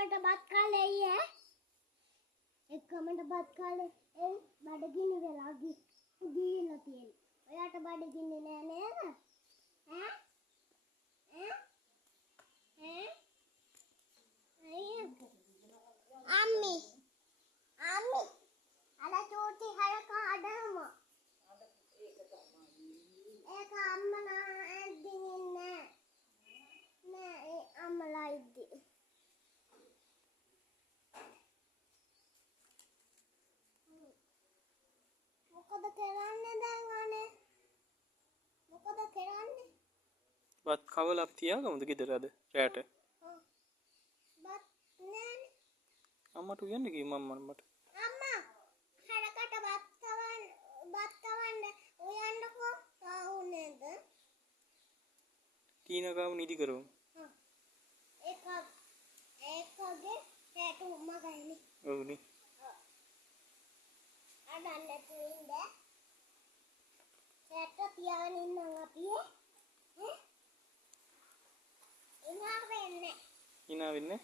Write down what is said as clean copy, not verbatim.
එක්කමට බත් කාලේ ඈ. එක්කමට බත් කාලේ බඩගිනි වෙලා ගිහිල්ලා තියෙනවා. ඔයාට බඩගිනි නෑ නේද? ඈ? අම්මි අර චෝටි හරක අඩම ඒක අම්මලා ඇද්දින්නේ නෑ ඒ අම්මලා ඉද්දි මොකද කරන්නේ දැන් අනේ මොකද කරන්නේ බත් කවලා තියාගමුද ගෙදර අද රැට බත් නෑනේ අම්මට කියන්න කිව්ව මම්මට අම්මා හරකට බත් කවන්න උයන්නකෝ ආවුනේද කීනකාව නිදි කරමු ඒකගේ හැට උම්මා ගයිනේ ඔව්නේ අඩන්න තුින්ද හැට තියාගෙන ඉන්නම් අපි ඈ ඉනා වෙන්නේ hina වෙන්නේ